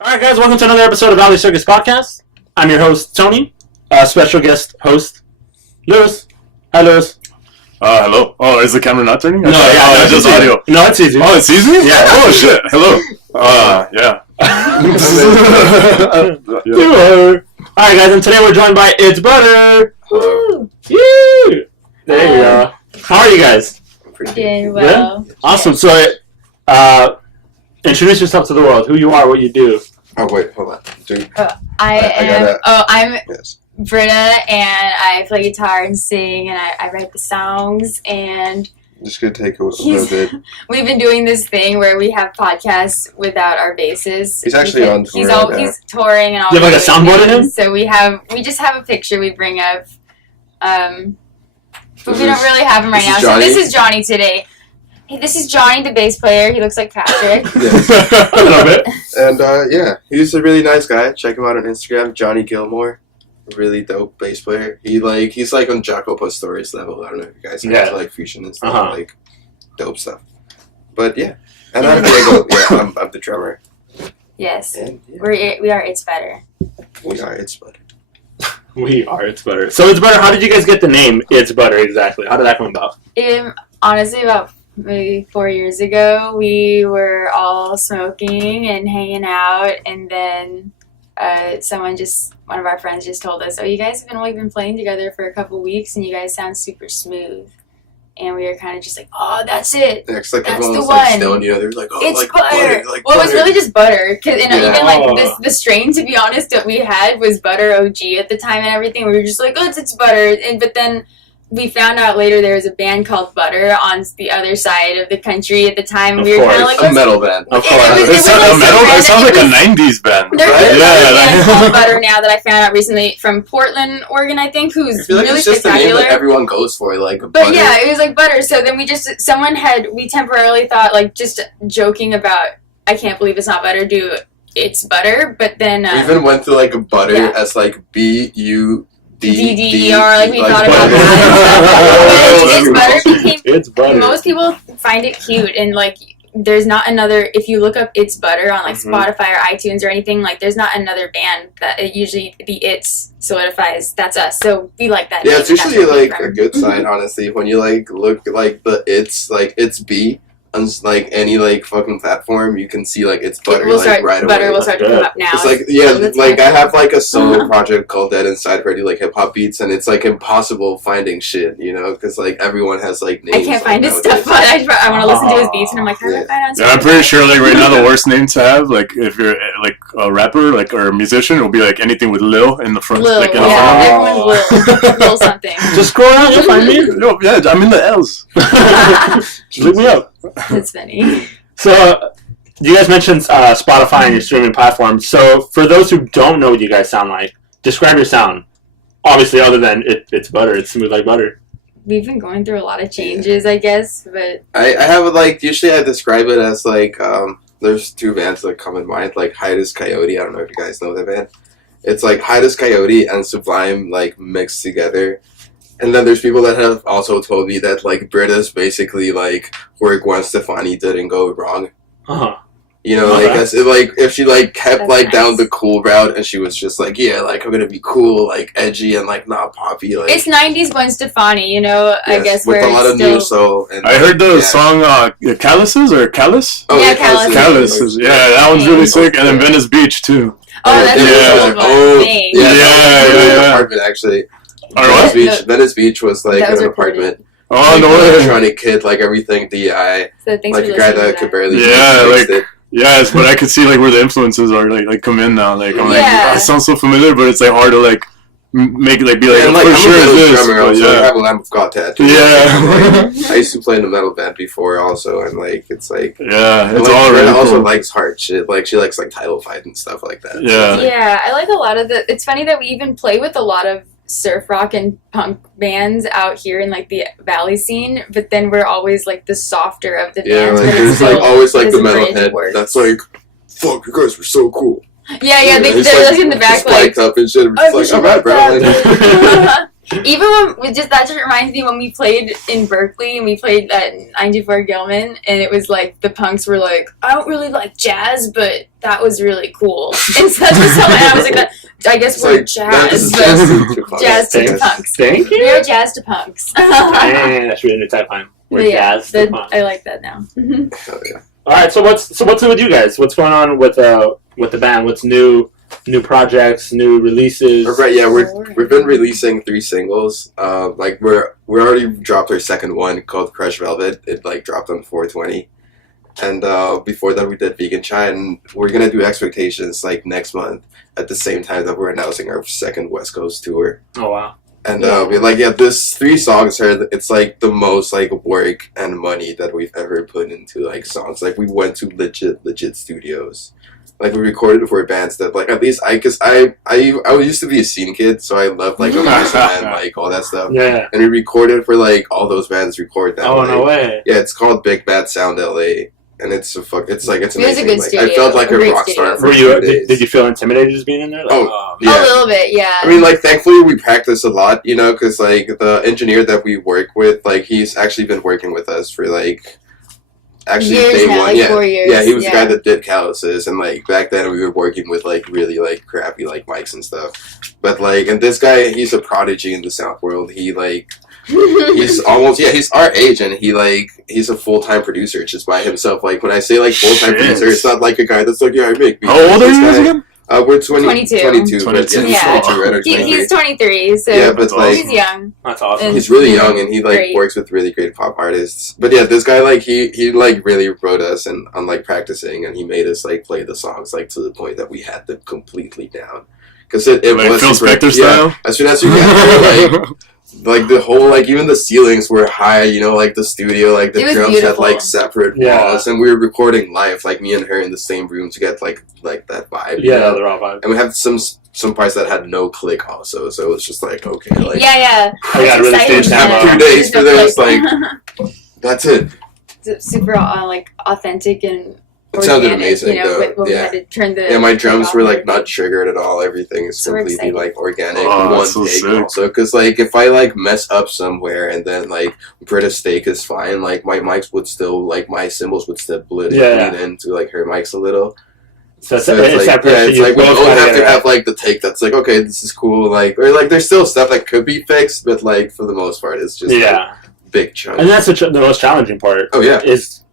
Alright guys, welcome to another episode of Valley Circus Podcast. I'm your host, Tony. Special guest host, Lewis. Hi, Lewis. Hello. Oh, is the camera not turning? No, it's just audio. No, it's easy. Oh, it's easy? Yeah. Oh, shit. Hello. Yeah. Alright guys, and today we're joined by It's Butter. Woo! Yee! There you go. How are you guys? Doing well. Good? Awesome. So, introduce yourself to the world. Who you are, what you do. Oh wait, hold on. Dude. I'm Yes. Britta, and I play guitar and sing, and I write the songs, and I'm just gonna take a little bit. we've been doing this thing where we have podcasts without our bassist. He's actually on tour He's touring and all. You have like a soundboard of him? So we just have a picture we bring up. But we don't really have him right now. So this is Johnny today. Hey, this is Johnny, the bass player. He looks like Patrick. Yes. A little bit. And yeah, he's a really nice guy. Check him out on Instagram, Johnny Gilmore. Really dope bass player. He's like on Jaco Pastorius level. I don't know if you guys know like fusion and stuff, like dope stuff. But yeah, and I'm Diego. Yeah, I'm the drummer. Yes, and, yeah. we are. It's better. We are It's Butter. We are It's Butter. So It's Butter. How did you guys get the name It's Butter exactly? How did that come about? Honestly, about maybe 4 years ago, we were all smoking and hanging out, and then one of our friends just told us, "Oh, you guys have only been playing together for a couple weeks, and you guys sound super smooth." And we were kind of just like, "Oh, that's it. Yeah, like That's everyone the was one. like stoned, you know, they're like, "Oh, It's like butter." like Well, it was butter. really just butter, cause even like Oh. the strain, to be honest, that we had was butter OG at the time and everything. We were just like, "Oh, it's butter," but then we found out later there was a band called Butter on the other side of the country at the time. Of We were kind of course. like, a metal band. Of It course. was It sounds like a 90s band. There's right? another band called Butter now that I found out recently from Portland, Oregon, I think, I who's feel like really it's just the name spectacular. that everyone goes for, like But butter. yeah, it was like Butter. So then we temporarily thought, like, just joking about, I can't believe it's not butter, it's butter. But then We even went to like a butter as like BUDDER. like we thought about butter. that. It's Butter became. It's Butter. Most people find it cute, and like there's not another. If you look up It's Butter on like Spotify or iTunes or anything, like there's not another band that usually the It's solidifies. That's us. So we like that. Yeah, name, it's and that's usually where it like came a good sign, honestly, when you like look like the It's B on like any like fucking platform, you can see like It's Butter right Butter away. will start to come up now. It's like I have like a solo project called Dead Inside where I do like hip hop beats, and it's like impossible finding shit, you know, because like everyone has like names. I can't find his stuff, but I want to listen to his beats, and I'm like, how do I find on Yeah, I'm pretty sure like right now the worst name to have, like if you're like a rapper like or a musician, it'll be like anything with Lil in the front. Lil, like, in the yeah, front. everyone's Lil something. Just scroll down, you'll find me. No, yeah, I'm in the L's. Just look me up. That's funny. So, you guys mentioned Spotify and your streaming platform. So, for those who don't know what you guys sound like, describe your sound. Obviously, other than it's butter, it's smooth like butter. We've been going through a lot of changes, I guess, but I have like usually I describe it as like there's two bands that come in mind, like Hiatus Coyote. I don't know if you guys know that band. It's like Hiatus Coyote and Sublime like mixed together. And then there's people that have also told me that like Britta's basically like where Gwen Stefani didn't go wrong. You know, like that's like if she like kept like down the cool route and she was just like, yeah, like I'm gonna be cool, like edgy and like not poppy. Like it's 90s Gwen Stefani, you know. yes, I guess with where a lot it's of still... new soul. And, I heard the song Calluses or Callus? Oh, yeah, Calluses. Calluses. Yeah, that one's really sick. And then Venice Beach too. Oh, that's yeah. a cool one. Thanks. Yeah. Apartment actually. What? Venice Beach was like That was an recorded. apartment. Oh no way. Electronic kid, like everything DI. So thanks Like for a guy listening that to could that. barely Yeah, it. Yes, but I could see like where the influences are like come in now. Like I'm like, Yeah. it sounds so familiar, but it's like hard to like make it like be like, And, for I'm sure a it's this. drummer But, also. I yeah. have a Lamb of God tattoo. Yeah. I used to play in a metal band before also, and like it's like Yeah, it's like, all really Britta also cool. likes hard shit. Like she likes like title fight and stuff like that. Yeah. Yeah, I like a lot of the... It's funny that we even play with a lot of surf rock and punk bands out here in like the Valley scene, but then we're always like the softer of the Yeah, bands. like but there's still like always like the doesn't bridge metalhead words. that's like, fuck, you guys were so cool. Yeah, they're it's, like in the back like... spiked up and shit. Oh, It's like, alright, bro. Like, Even when that just reminds me when we played in Berkeley and we played at 94 Gilman, and it was like the punks were like, I don't really like jazz, but that was really cool. And so I was like, I guess It's we're like, jazz. jazz Jazz to punks. Thank you. We're jazz to punks. Dang, that's really new tagline. We're jazz to punk. I like that now. Hell yeah. All right, so what's new with you guys? What's going on with the band? What's new? New projects, new releases. Right, yeah, we've been releasing 3 singles. Like we already dropped our second one called Crush Velvet. It like dropped on 420. And before that we did Vegan Chai, and we're gonna do Expectations like next month at the same time that we're announcing our second West Coast tour. Oh wow. And we're like, this 3 songs it's like the most like work and money that we've ever put into like songs. Like we went to legit studios. Like we recorded for bands that like at least I used to be a scene kid, so I loved like and like all that stuff. Yeah. And we recorded for like all those bands record that. Oh like, no way. Yeah, it's called Big Bad Sound LA, and it's It amazing. was a good like, studio. I felt like a Great rock star. studio. For Were you? 2 days. Did you feel intimidated just being in there? Like, Oh, A yeah. little bit, yeah. I mean, like, thankfully we practice a lot, you know, because like the engineer that we work with, like, he's actually been working with us for like. Actually, Years day now, one, like yeah, 4 years, yeah, he was the yeah. guy that did Calluses, and like back then we were working with like really like crappy like mics and stuff. But like, and this guy, he's a prodigy in the sound world. He like, he's almost he's our age, and he's a full-time producer just by himself. Like when I say like full-time Shit. producer, it's not like a guy that's like, yeah, I make beats. How old are This you guys guy- again? We're 22. 22. But yeah, he's Yeah. 22, right? Or 23. He's 23, so Yeah, but, like- he's young. that's awesome. And- He's really young, and he like Great. works with really great pop artists. But yeah, this guy like he like really wrote us and on like practicing, and he made us like play the songs like to the point that we had them completely down. Because it Like was Phil super- Spector yeah, style? as soon as you get there, like the whole like even the ceilings were high, you know, like the studio, like the It was drums beautiful. had like separate Yeah. walls, and we were recording live, like me and her in the same room to get like that vibe. you Yeah, know? they're all vibe. And we had some parts that had no click also, so it was just like okay, like Yeah. I got really Exciting, staged out. out. 2 days for this, like that's it. super like authentic and It sounded organic, amazing, you know, though. when we Yeah. had to turn the Yeah, my drums were like off. not triggered at all. Everything is So we're completely excited. like organic. Oh, One that's so take sick. also, because like if I like mess up somewhere and then like British steak is fine, like my mics would still like my cymbals would still bleed Yeah. into like her mics a little. So it's like, that yeah, pressure it's you like we both don't gotta have get to right. have like the take that's like okay, this is cool, like or like there's still stuff that could be fixed, but like for the most part, it's just like, Yeah, big chunks. and that's the most challenging part. Oh yeah. Is,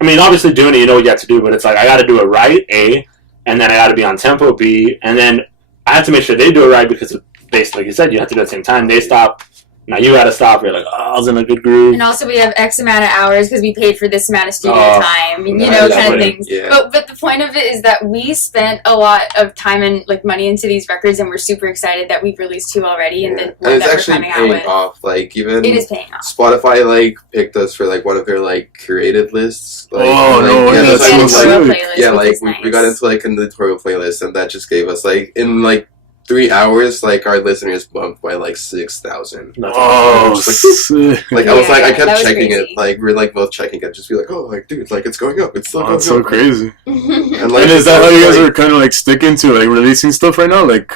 I mean, obviously doing it, you know what you have to do, but it's like I got to do it right, A, and then I got to be on tempo, B, and then I have to make sure they do it right because basically, like you said, you have to do it at the same time. They stop, now you got to stop. You're like, oh, I was in a good groove. And also we have X amount of hours because we paid for this amount of studio Oh, time, you nice. know, That kind of would- things. yeah. But the point of it is that we spent a lot of time and like money into these records, and we're super excited that we've released 2 already, and Yeah. then And one it's that we're actually coming out paying with. off. Like even It is paying off. Spotify like picked us for like one of their like curated lists. Like, Oh, like, no, yeah, yeah, we that's get so into sick. a playlist, yeah, which like is nice. we got into like an editorial playlist, and that just gave us like in like 3 hours, like our listeners bumped by like 6,000. That's Oh, Just like, sick. Like I was Yeah, like I that kept was checking crazy. it. Like we're like both checking it, just be like, oh, like dude, like it's going up. It's still Oh, going that's so up. crazy. And like And is that how you guys like, are kind of like sticking to like releasing stuff right now? Like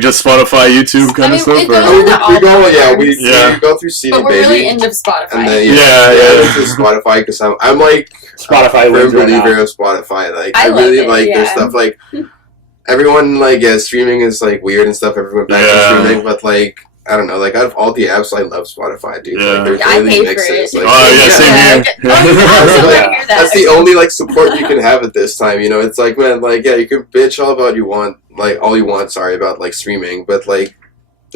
just Spotify, YouTube kind I of mean, stuff? it Or? goes we into all go, yeah, platforms. Yeah. we go through CD But we're Baby, really into Spotify. and then Yeah. into Spotify because I'm like Spotify a firm wins right believer now. of Spotify. Like I I, love really it, like their yeah. stuff. Like everyone like streaming is like weird and stuff. Everyone back Yeah. to streaming, but like I don't know. Like out of all the apps, I love Spotify, dude. Yeah. Like there's I really pay for mixes. it. Like, Oh, yeah, same here. Okay. Oh, I'm so glad to Yeah. hear that. That's the only like support you can have at this time. You know, it's like man, like yeah, you can bitch all about you want, like all you want. Sorry about like streaming, but like.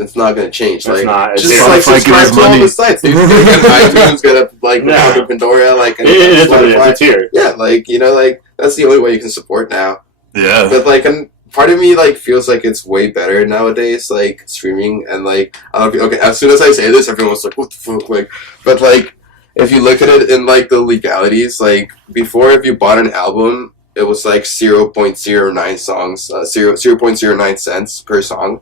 It's not gonna change. It's Like not. It's just here. like Spotify gives subscribe to all money. the sites. Dude. Get iTunes, get up like Yeah. to Pandora, like and It is what it is. Spotify. It's here. Yeah, like you know, like that's the only way you can support now. Yeah. But like, and part of me like feels like it's way better nowadays, like streaming and like okay. As soon as I say this, everyone's like, "What the fuck?" Like, but like, if you look at it in like the legalities, like before, if you bought an album, it was like 0.09 songs, 0.09 cents per song.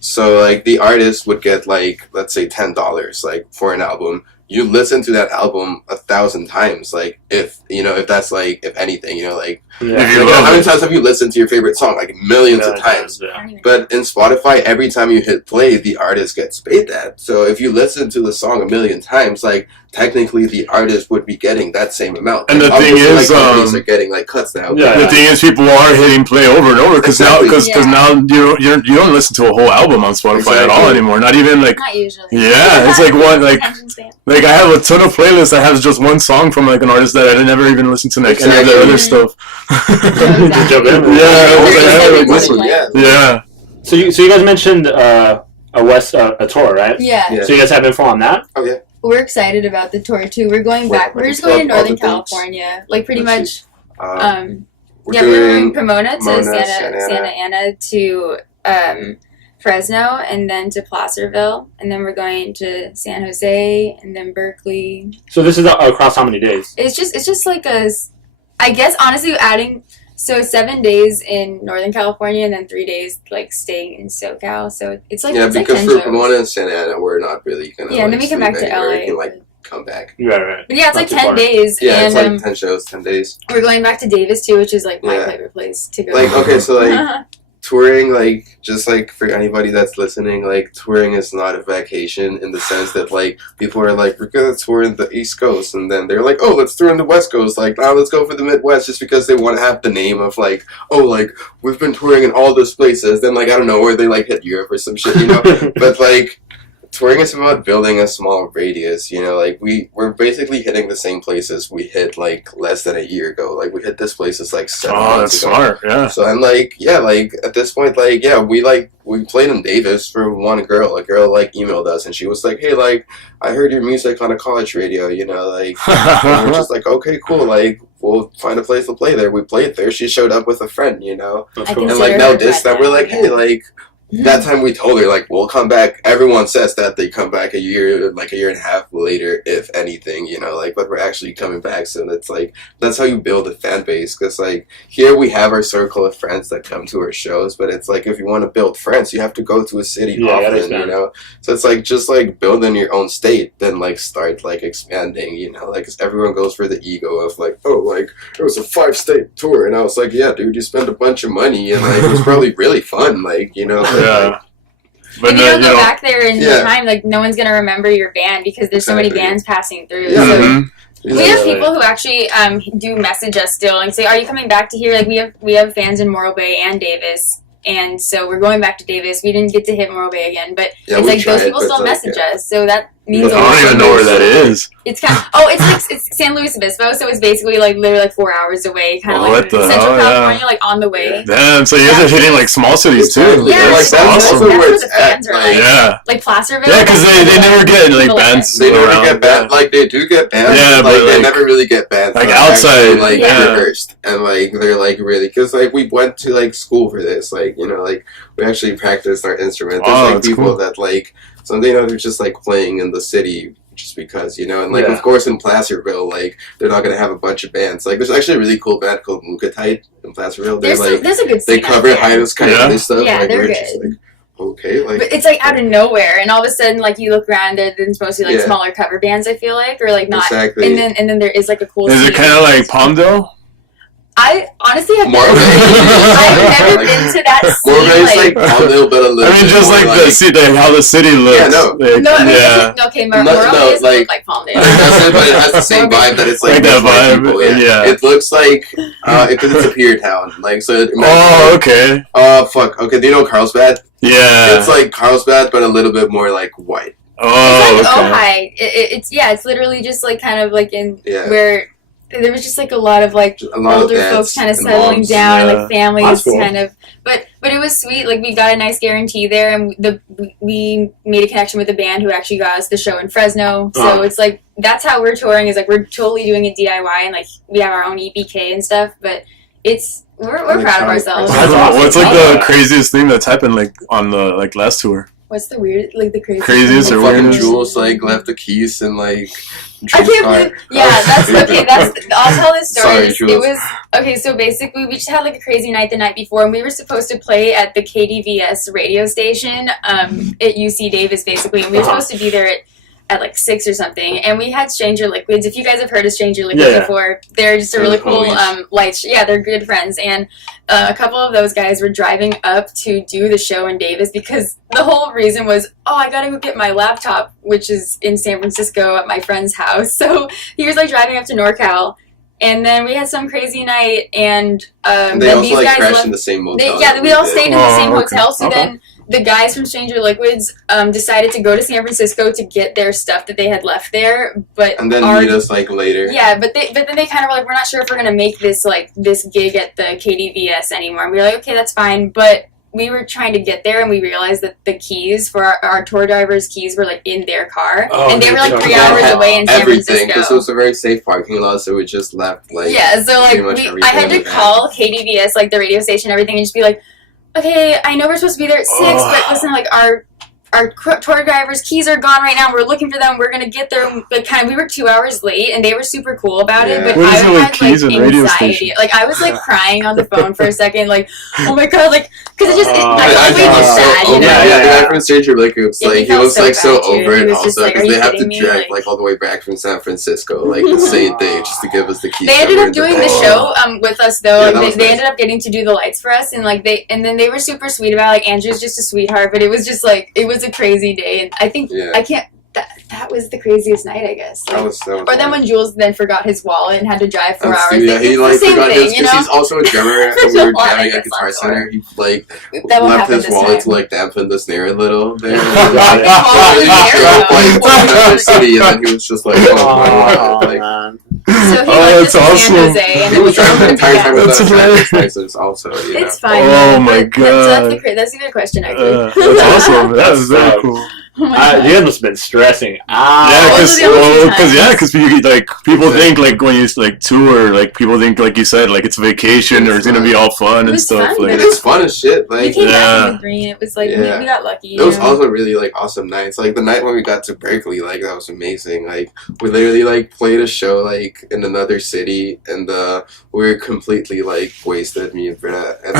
So like the artist would get like let's say $10 like for an album, you listen to that album 1,000 times. Like, if that's like, if anything, like, Yeah. how many times have you listened to your favorite song? Like, millions of times. Yeah. But in Spotify, every time you hit play, the artist gets paid that. So if you listen to the song 1,000,000 times, like, technically the artist would be getting that same amount. And like, the thing is, companies are getting like cuts now. Yeah. The thing is, people are hitting play over and over because now you don't listen to a whole album on Spotify at all anymore. Not even like. Not usually. Yeah, it's like one like I have a ton of playlists that has just one song from like an artist that I never even listened to like any of their other stuff. Yeah. So you guys mentioned a tour, right? Yeah. So you guys have info on that? Okay. We're excited about the tour too. We're going back. We're just going to Northern California, like pretty much. We're doing Pomona to Santa Ana to Fresno, and then to Placerville, and then we're going to San Jose, and then Berkeley. So this is across how many days? It's just like I guess honestly adding. So 7 days in Northern California and then 3 days like staying in SoCal. So it's like because like 10 for shows. Pomona and Santa Ana, we're not really gonna. Yeah, and then we come back to LA. We can like come back. Right. But yeah, it's Not like too 10 far. days. Yeah, and, it's like 10 shows, 10 days. we're going back to Davis too, which is like my Yeah. favorite place to go. Like, okay, so like touring, like, just like for anybody that's listening, like, touring is not a vacation in the sense that like people are like, we're gonna tour in the East Coast, and then they're like, oh, let's tour in the West Coast, like, now let's go for the Midwest, just because they want to have the name of like, oh, like, we've been touring in all those places. Then like, I don't know, where they like hit Europe or some shit, But like, touring is about building a small radius, like we're basically hitting the same places we hit like less than a year ago. Like, we hit this places like 7 months ago. Smart, yeah. So I'm like, like at this point, like, we played in Davis for one girl. A girl like emailed us and she was like, hey, like, I heard your music on a college radio, like, and we're just like, okay, cool, like, we'll find a place to play there. We played there. She showed up with a friend, That's I cool. can and like Consider now her this right time we're now, like, hey, yeah. like, that time we told her, like, we'll come back. Everyone says that they come back a year and a half later, if anything, like, but we're actually coming back. So it's like, that's how you build a fan base. Because, like, here we have our circle of friends that come to our shows, but it's like, if you want to build friends, you have to go to a city often, So it's like, just like build in your own state, then like start like expanding, like, 'cause everyone goes for the ego of like, oh, like, it was a 5-state tour. And I was like, yeah, dude, you spent a bunch of money and like, it was probably really fun, like, Yeah. But if you don't go back there in the time, like, no one's gonna remember your band because there's so many bands passing through. Yeah. So we have people who actually do message us still and say, "Are you coming back to here?" Like, we have fans in Morro Bay and Davis, and so we're going back to Davis. We didn't get to hit Morro Bay again, but it's like those people still message us. So that means I don't even know where that is. It's kind of it's San Luis Obispo, so it's basically like literally like 4 hours away, kind of like what the Central hell, California, like on the way. Damn, so you guys are hitting like small cities too. Yeah, like, that's that's where where it's the fans at, are like, Yeah. like Placerville. Yeah, because they never get like bands. They never around. get banned. Like, they do get banned. Yeah, but but, they like, never really get banned. like, They're outside, actually, like, yeah. rehearsed. And, like, they're, like, really... Because, like, we went to, like, school for this. Like, like, we actually practiced our instrument. There's, like, that's people cool. that, like... Some they're just, like, playing in the city just because, And, like, of course, in Placerville, like, they're not going to have a bunch of bands. Like, there's actually a really cool band called Mukatite in Placerville. They're, There's a good they scene out cover there. Highness Coyote stuff. Yeah, like, they're we're good. just, like, okay, like... But it's like out of nowhere, and all of a sudden, like, you look around, and it's mostly like smaller cover bands. I feel like, or like not. Exactly. And then there is like a cool. Is it scene. kind of like Palmdale? I honestly have More never, of I've never Like, been to that scene. More of like Palmdale, but a little I mean, bit just more like the city, how the city looks. Yeah, no. Like, no, I mean, yeah. okay, No, Morro doesn't like- look like Palmdale. That's it, but it has the same vibe that it's like, Like that with more vibe, people, yeah. It looks like because it's a pier town, like so. Oh, okay. Fuck. Okay, do you know Carlsbad? Yeah. It's like Carlsbad, but a little bit more like white. Oh, It's like okay. Ojai. It's literally just like kind of like in Yeah. where there was just like a lot of like A lot of older dads folks kind of and settling moms, down and yeah. like families That's cool. kind of. But it was sweet. Like, we got a nice guarantee there, and we made a connection with a band who actually got us the show in Fresno. So it's like that's how we're touring. Is like we're totally doing it DIY, and like we have our own EPK and stuff. But we're proud of ourselves. That's awesome. What's like I the love that. craziest thing that's happened like on the like last tour? What's the weird, like the Craziest Like or fucking weirdest? Jules like left the keys and like. I can't believe. Yeah, that's okay. I'll tell this story. Sorry, It Jules. was okay. So basically, we just had like a crazy night the night before, and we were supposed to play at the KDVS radio station at UC Davis, basically, and we were supposed to be there at like 6 or something, and we had Stranger Liquids. If you guys have heard of Stranger Liquids before, they're just a really cool lights. Yeah, they're good friends, and a couple of those guys were driving up to do the show in Davis because the whole reason was, I gotta go get my laptop, which is in San Francisco at my friend's house. So he was like driving up to NorCal. And then we had some crazy night, and they then also these like guys crashed left. in the same motel. We all stayed in the same okay. hotel. So then the guys from Stranger Liquids decided to go to San Francisco to get their stuff that they had left there. And then meet us like later. Yeah, but then they kind of were like, we're not sure if we're gonna make this gig at the KDVS anymore. And we were like, okay, that's fine, but we were trying to get there, and we realized that the keys for our tour driver's keys were like in their car, and they were like 3 hours away in San Francisco. Because it was a very safe parking lot, so we just left like so like I had to call KDVS, like the radio station, and everything, and just be like, okay, I know we're supposed to be there at 6, but listen, like our tour driver's keys are gone right now. We're looking for them. We're gonna get there. Like, we were 2 hours late, and they were super cool about it. But what I is it with had keys and radio anxiety. station? Like, I was like crying on the phone for a second. Like, oh my god, like, because it just I I felt like it was sad. You know? The guy from Stranger Liquids, like he was like so over it also like, because they have to me? drag like all the way back from San Francisco like the same day just to give us the keys. They ended up doing the show with us though. Yeah, they ended up getting to do the lights for us, and then they were super sweet about it. Like, Andrew's just a sweetheart, but it was just like it was a crazy day. And I think I can't. That was the craziest night, I guess. Like, or then when Jules then forgot his wallet and had to drive 4 hours. Yeah, he like forgot his because he's also a drummer. And we were jamming at Guitar Center. He like left his wallet to like dampen the snare a little bit. He drove like to another city, and then he was just like, "Oh my wallet!" So he went to San Jose, and he was driving the entire time with us. License also. It's fine. Oh my god, that's a good question, actually. That's awesome. That was very cool. You guys must have been stressing. Because people think like when you like tour, like people think like you said like it's vacation or it's gonna be all fun and stuff. Fun, like it's fun as shit. Like we came back in green. It was like we got lucky. It was also really like awesome nights. Like the night when we got to Berkeley, like that was amazing. Like we literally like played a show like in another city, and we were completely like wasted, me and Britta, and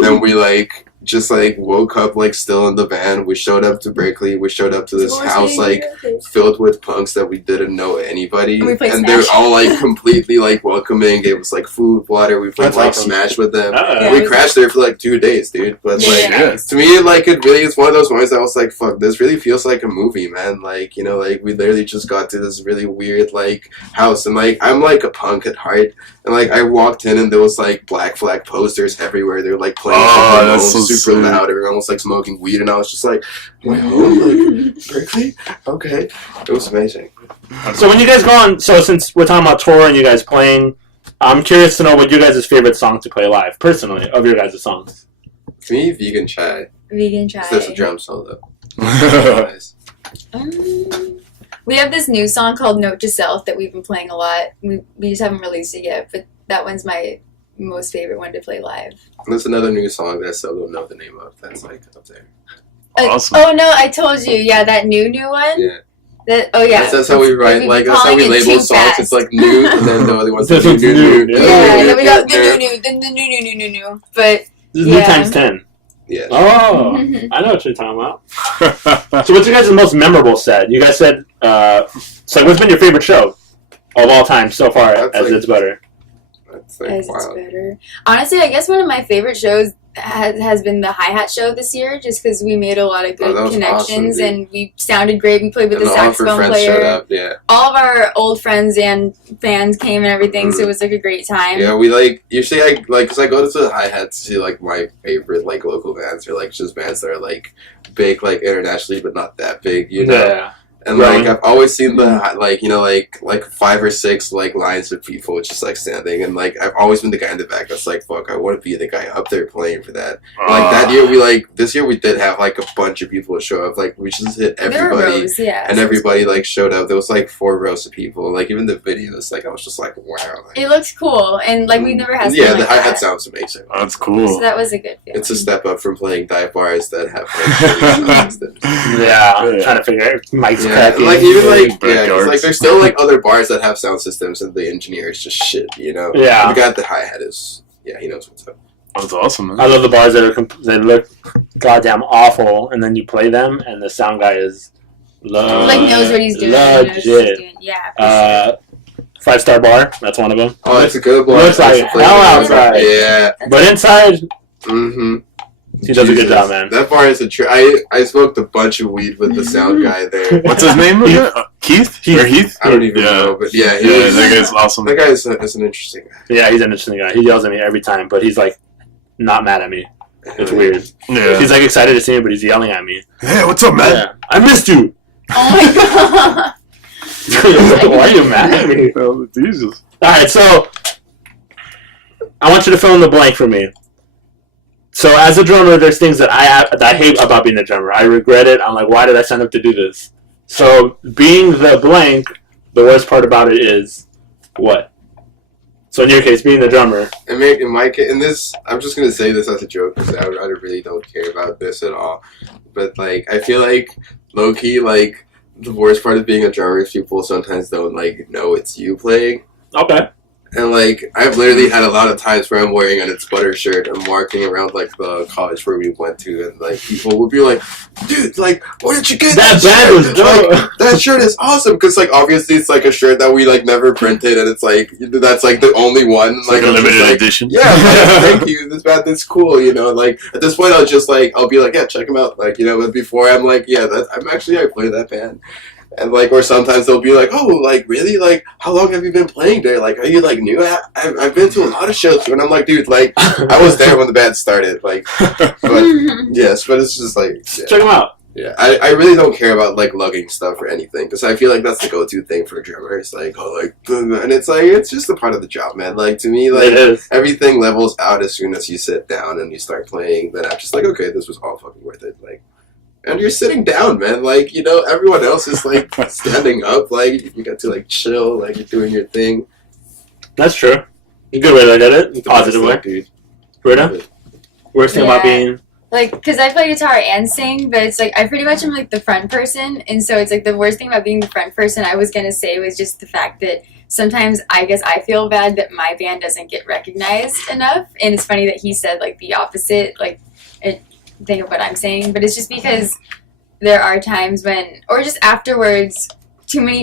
then we like just like woke up like still in the van. We showed up to Berkeley. We showed up to this house like filled with punks that we didn't know anybody, and they were all like completely like welcoming. Gave us like food, water. We played like Smash with them. We crashed there for like 2 days, dude. But to me, like it really is one of those moments that I was like, fuck, this really feels like a movie, man. Like, you know, like we literally just got to this really weird like house, and like I'm like a punk at heart, and like I walked in and there was like Black Flag posters everywhere. They were like playing super loud. Everyone was like smoking weed, and I was just like, "Am I home? Like Berkeley? Okay." It was amazing. So when you guys go on, since we're talking about tour and you guys playing, I'm curious to know what you guys' favorite song to play live, personally, of your guys' songs. For me, Vegan Chai. Vegan Chai. There's a drum solo. We have this new song called Note to Self that we've been playing a lot. We just haven't released it yet, but that one's my most favorite one to play live. There's another new song that I still don't know the name of. That's like up there. Awesome. Oh no, I told you. Yeah, that new one. Yeah. That's how we write. Like that's how we label songs. Fast. It's like new, and then the other one's new. Yeah, and then we got the new. But new times 10. Yeah. Oh, I know what you're talking about. So what's your guys' most memorable set? You guys said. So what's been your favorite show of all time so far? It's better. It's better. Honestly, I guess one of my favorite shows has been the hi-hat show this year, just because we made a lot of good connections, awesome, and we sounded great. We played with the saxophone player. All of our old friends and fans came and everything, so it was like a great time. Yeah, we like usually because I go to the hi-hat to see like my favorite like local bands, or like just bands that are like big like internationally but not that big, you know. Yeah. And like I've always seen the like, you know, like 5 or 6 like lines of people just like standing, and like I've always been the guy in the back that's like, fuck, I want to be the guy up there playing for that. Like that year this year we did have like a bunch of people show up. Like we just hit everybody, and everybody like showed up. There was like 4 rows of people. Like even the videos, like I was just like, wow. Like, it looked cool, and like we never had. Yeah, the hi-hat sounds amazing. Oh, that's cool. So that was a good feeling. It's a step up from playing dive bars that have like sound systems. Yeah, trying to figure out mics. Yeah, like even like like there's still like other bars that have sound systems and the engineer is just shit, you know. Yeah, the guy at the hi-hat is he knows what's up. That's awesome, man. I love the bars that look goddamn awful, and then you play them and the sound guy is Like knows what he's doing. Knows what he's doing. Yeah. 5-star bar. That's one of them. Oh, that's a good one. Looks like hell outside. Yeah. But inside, mm-hmm. He does a good job, man. That bar is a trip. I smoked a bunch of weed with the sound guy there. What's his name again? Keith? Or Heath? I don't even know, but yeah. That guy's awesome. That guy is an interesting guy. Yeah, he's an interesting guy. He yells at me every time, but he's like not mad at me. It's weird. Yeah. He's like excited to see me, but he's yelling at me. Hey, what's up, man? Yeah. I missed you. Oh my god. Why are you mad at me? Oh, Jesus. Alright, so I want you to fill in the blank for me. So as a drummer, there's things that I hate about being a drummer. I regret it. I'm like, why did I sign up to do this? So being the blank, the worst part about it is what? So in your case, being the drummer. In my case, in this, I'm just gonna say this as a joke because I really don't care about this at all. But like, I feel like low key, like the worst part of being a drummer is people sometimes don't like know it's you playing. Okay. And like, I've literally had a lot of times where I'm wearing an It's Butter shirt and walking around like the college where we went to, and like people would be like, "Dude, like, where did you get that band was dope. Like, that shirt is awesome." Because like obviously it's like a shirt that we like never printed, and it's like that's like the only one. It's like a limited edition. Yeah, like, thank you. This band, that's cool. You know, like at this point I'll be like, yeah, check them out. Like, you know, but before I'm like, yeah, I play that band. And like, or sometimes they'll be like, "Oh, like really? Like, how long have you been playing there? Like, are you like new? I've been to a lot of shows." And I'm like, "Dude, like, I was there when the band started." Like, but yes, but it's just like, yeah. Check them out. Yeah, I really don't care about like lugging stuff or anything because I feel like that's the go-to thing for a drummer. It's like, oh, like, and it's like it's just a part of the job, man. Like to me, like everything levels out as soon as you sit down and you start playing. Then I'm just like, okay, this was all fucking worth it. Like. And you're sitting down, man. Like, you know, everyone else is, like, standing up. Like, you got to, like, chill. Like, you're doing your thing. That's true. A good way to look at it. Positive way. Dude. Rita? Worst thing about being... Like, because I play guitar and sing, but it's, like, I pretty much am, like, the front person. And so it's, like, the worst thing about being the front person I was going to say was just the fact that sometimes I guess I feel bad that my band doesn't get recognized enough. And it's funny that he said, like, the opposite. Like, think of what I'm saying, but it's just because there are times when, or just afterwards,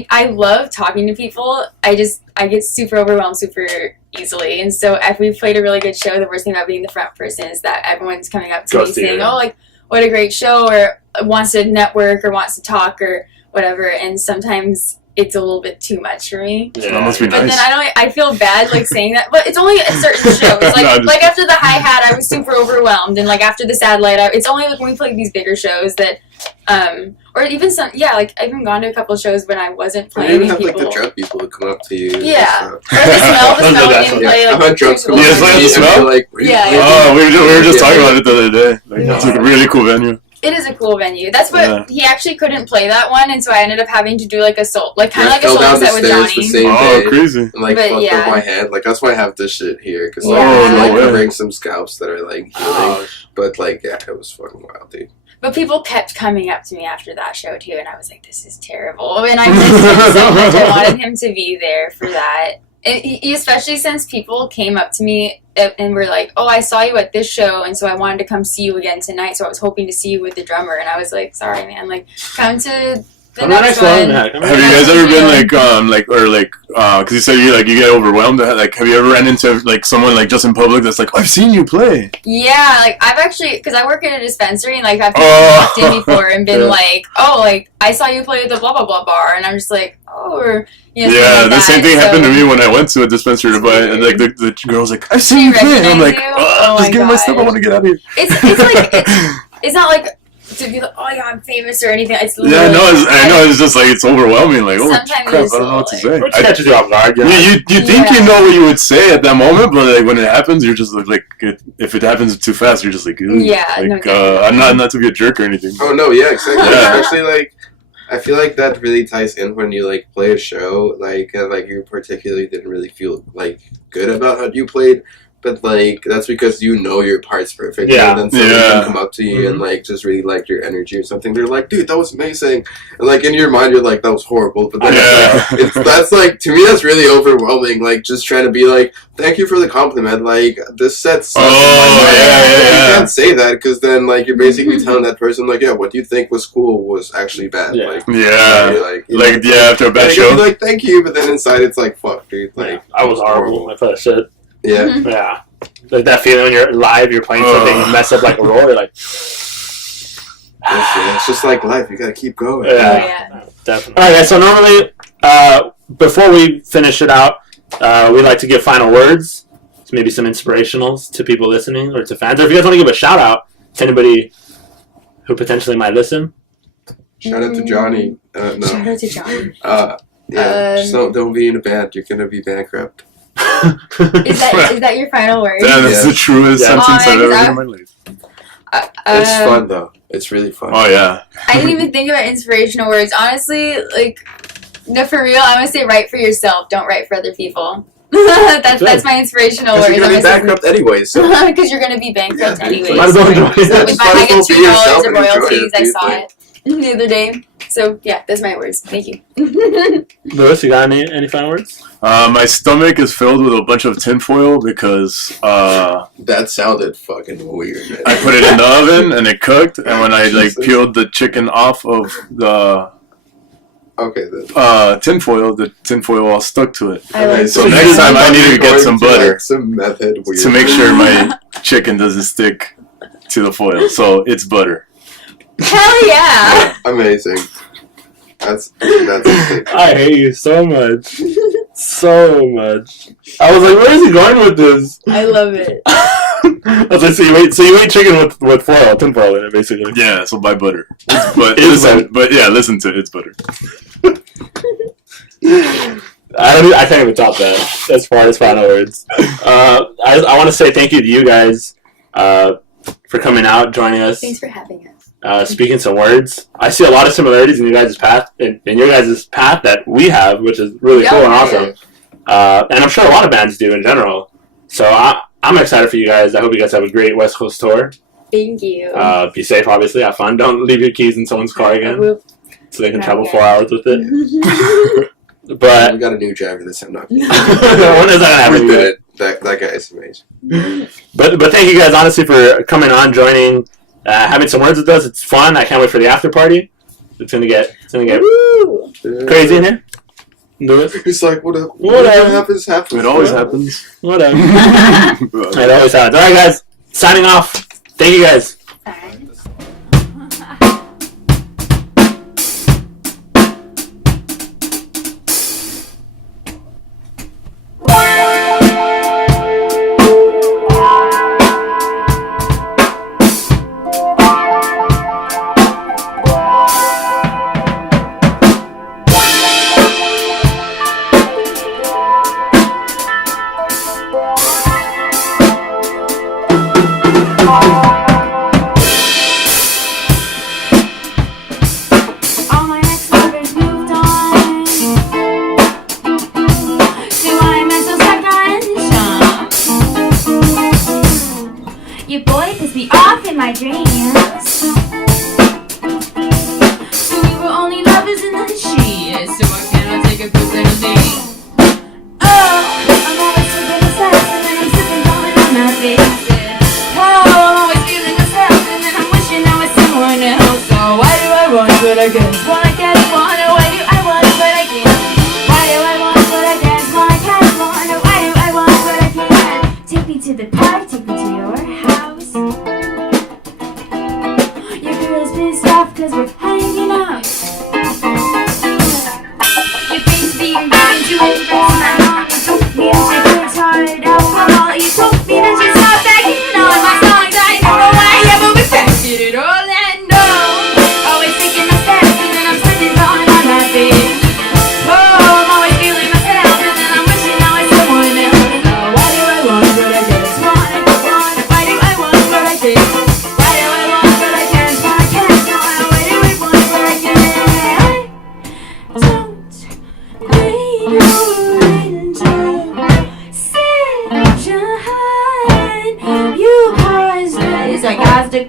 I love talking to people. I get super overwhelmed super easily, and so if we've played a really good show, the worst thing about being the front person is that everyone's coming up to me saying, "Oh, like, what a great show," or wants to network or wants to talk or whatever, and sometimes it's a little bit too much for me. Yeah, that must be nice. But then I feel bad like saying that, but it's only at certain shows. Like like after the hi-hat, I was super overwhelmed, and like after the satellite, it's only like when we play these bigger shows that, or even some, like I've even gone to a couple shows when I wasn't playing. You even have like the drunk people who come up to you. Yeah, or the smell and play. Like, I've had drunk people. Yeah, it's like the smell. Like, yeah. We were just talking about it the other day. Like, it's like a really cool venue. It is a cool venue. That's what he actually couldn't play that one, and so I ended up having to do like a soul, like kind of like a solo set with Johnny. Oh, crazy! And like fucked up my hand. Like that's why I have this shit here because like, no way. covering some scalps that are like healing. But like yeah, it was fucking wild, dude. But people kept coming up to me after that show too, and I was like, "This is terrible." And I missed him so much. I wanted him to be there for that. And especially since people came up to me and were like, "Oh, I saw you at this show, and so I wanted to come see you again tonight. So I was hoping to see you with the drummer." And I was like, "Sorry, man. Like, come to the next one." Have you guys ever been because you said you get overwhelmed? Like, have you ever ran into like someone like just in public that's like, "I've seen you play"? Yeah, like I've actually, because I work at a dispensary, and like I've walked in before and been like, "Oh, like I saw you play at the blah blah blah bar," and I'm just like, "Oh," or yeah, the same thing happened to me when I went to a dispensary to buy, and like the girl's like, "I've seen you play," and I'm like, "Just give me my stuff. I want to get out of here." It's like it's not like to be like, "Oh yeah, I'm famous" or anything. It's I know. It's just like it's overwhelming. Like, oh crap, I don't know what to say. I catch you off guard. You think you know what you would say at that moment, but like when it happens, you're just like if it happens too fast, you're just like, I'm not to be a jerk or anything. Oh no, yeah, exactly. Yeah. Especially like. I feel like that really ties in when you like play a show, like you particularly didn't really feel like good about how you played, but like that's because you know your parts perfectly, and then someone can come up to you and like just really like your energy or something. They're like, "Dude, that was amazing," and like in your mind you're like, "That was horrible," but then that's like to me that's really overwhelming. Like just trying to be like, "Thank you for the compliment." Like this set sucks. You can't say that because then like you're basically telling that person like, yeah, what you think was cool was actually bad. Yeah. Like, after a bad show. You're like, thank you, but then inside it's like, fuck, dude. Like, I was horrible. I felt that shit. Yeah. Yeah. Like that feeling when you're live, you're playing something, you mess up like a roll, you're like. It's just like life. You gotta keep going. Yeah. Definitely. All right, guys. So normally, before we finish it out, we like to give final words, maybe some inspirationals to people listening or to fans. Or if you guys want to give a shout out to anybody who potentially might listen. Shout out to Johnny. No. Shout out to Johnny. Just don't be in a band. You're gonna be bankrupt. Is that your final word? Yeah, that's the truest sentence I've ever heard in my life. It's fun though. It's really fun. Oh yeah. I didn't even think about inspirational words. Honestly, like, no, for real, I'm gonna say write for yourself. Don't write for other people. That's my inspirational word. You're gonna be bankrupt anyway, so. Because you're gonna be bankrupt anyway. Might as well enjoy it. So I get $2 of royalties. I saw it the other day. So yeah, that's my words. Thank you. Lewis, you got any final words? My stomach is filled with a bunch of tinfoil because that sounded fucking weird, man. I put it in the oven and it cooked, and when I peeled the chicken off of the tinfoil, the tinfoil all stuck to it. So next time I need to get some butter some method to make sure my chicken doesn't stick to the foil. So it's butter. Hell yeah! Amazing. That's amazing. I hate you so much. So much. I was like, where is he going with this? I love it. I was like, so you ate chicken with foil, tinfoil in it, basically. Yeah, so buy butter. But yeah, listen to it. It's butter. I can't even top that as far as final words. I want to say thank you to you guys for coming out, joining us. Thanks for having us. Speaking some words. I see a lot of similarities in your guys' path, in your guys' path that we have, which is really cool and awesome. And I'm sure a lot of bands do in general. So I'm excited for you guys. I hope you guys have a great West Coast tour. Thank you. Be safe, obviously. Have fun. Don't leave your keys in someone's car again, so they can travel 4 hours with it. But we got a new driver this time. When is that gonna happen? That guy is amazing. But thank you guys honestly for coming on, joining, having some words with us. It's fun. I can't wait for the after party. It's gonna get crazy in here. Do it. It's like whatever happens. It always happens. Whatever. It always happens. All right, guys. Signing off. Thank you guys.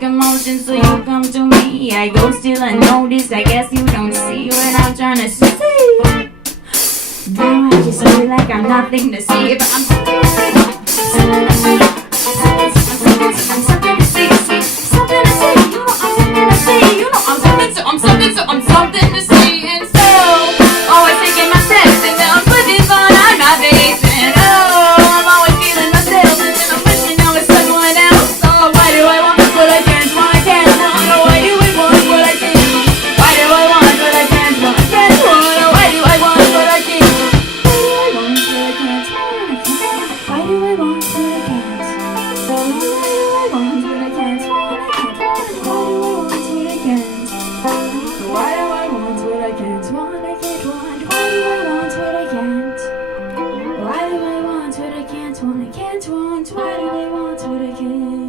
Emotions, so you come to me. I go still unnoticed. I guess you don't see what I'm trying to say. Now I just feel like I'm nothing to see, but I'm something to see. once, why do they want to again?